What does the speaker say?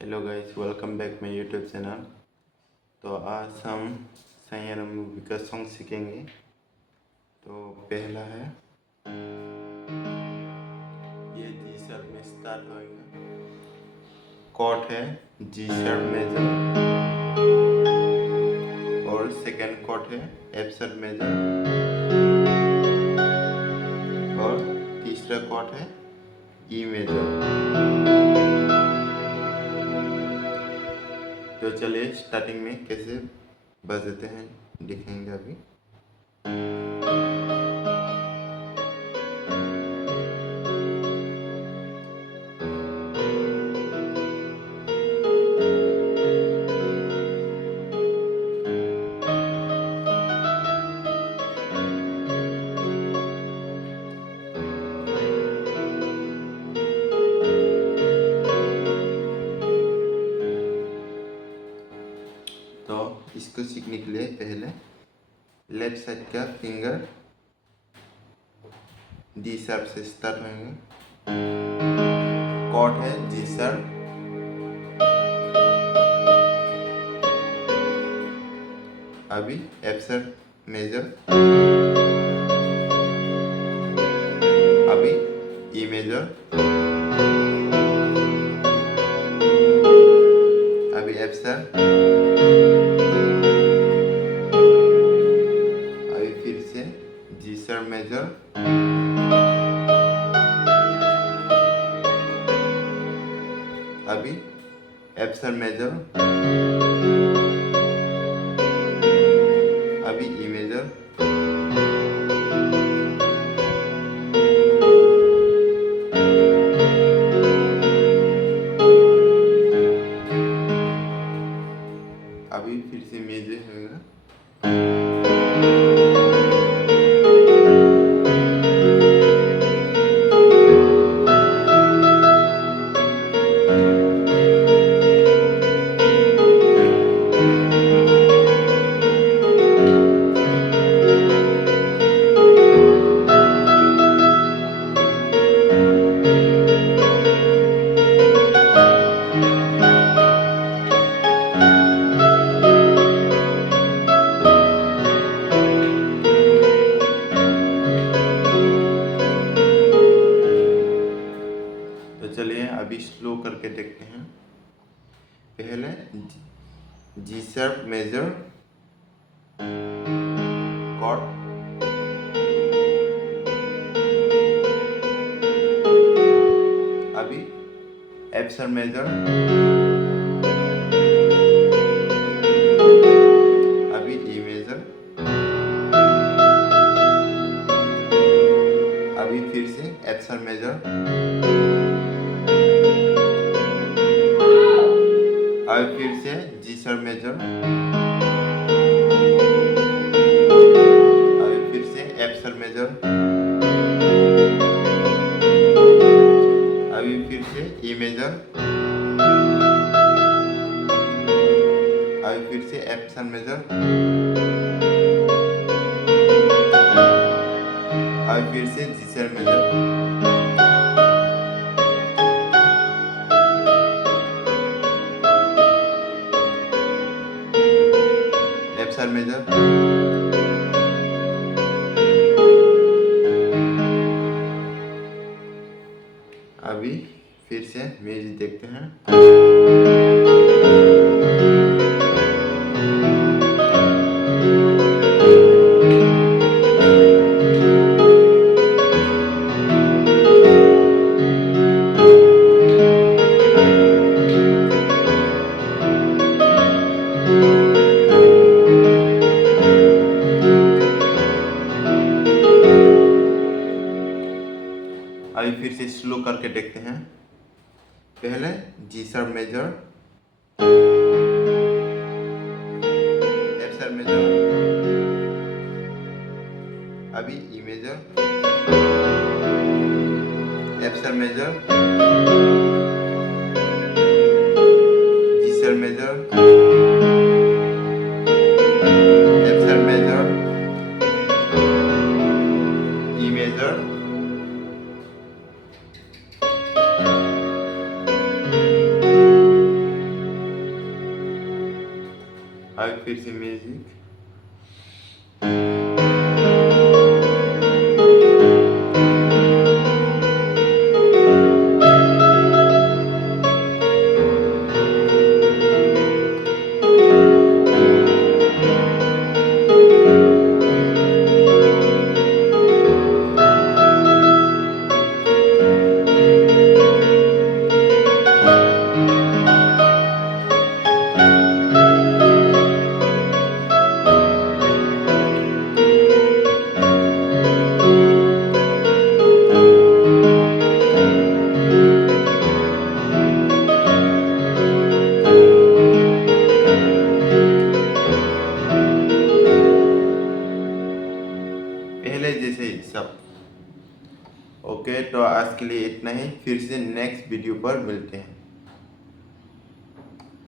Hello guys, welcome back my YouTube channel. तो आज हम सैयारा मूवी का सॉन्ग सीखेंगे। तो पहला है, ये जी शार्प में स्टार्ट होएगा। कॉर्ड है जी शार्प मेजर और सेकंड कॉर्ड है एफ शार्प मेजर और तीसरा कॉर्ड है ई मेजर। तो चलिए स्टार्टिंग में कैसे बजाते हैं दिखेंगे अभी। तो इसको सीखने के लिए पहले लेफ्ट साइड का फिंगर डी शार्प से स्टार्ट होंगे। कॉर्ड है जी शार्प, अभी एफ शार्प मेजर, अभी ई मेजर, अभी एफ शार्प, अभी फिर से जी शार्प मेजर, अभी एफ शार्प मेजर, अभी ई मेजर, अभी फिर से मेजर होगा। तो चलिए अभी स्लो करके देखते हैं। पहले जी शार्प मेजर कॉर्ड, अभी एफ शार्प मेजर, अभी ई मेजर, अभी फिर से एफ शार्प मेजर, अभी फिर से जी शार्प मेजर, अभी फिर से एफ शार्प मेजर, अभी फिर से ई मेजर, अभी फिर से एफ शार्प मेजर, अभी फिर से G sharp major, F sharp major, अभी फिर से म्यूजिक देखते हैं। अभी फिर से स्लो करके देखते हैं। पहले G sharp major, F sharp major, अभी E major, F sharp major, G sharp major, F sharp major, E major, अब फिर से म्यूजिक। पहले जैसे ही सब। ओके, तो आज के लिए इतना ही, फिर से नेक्स्ट वीडियो पर मिलते हैं।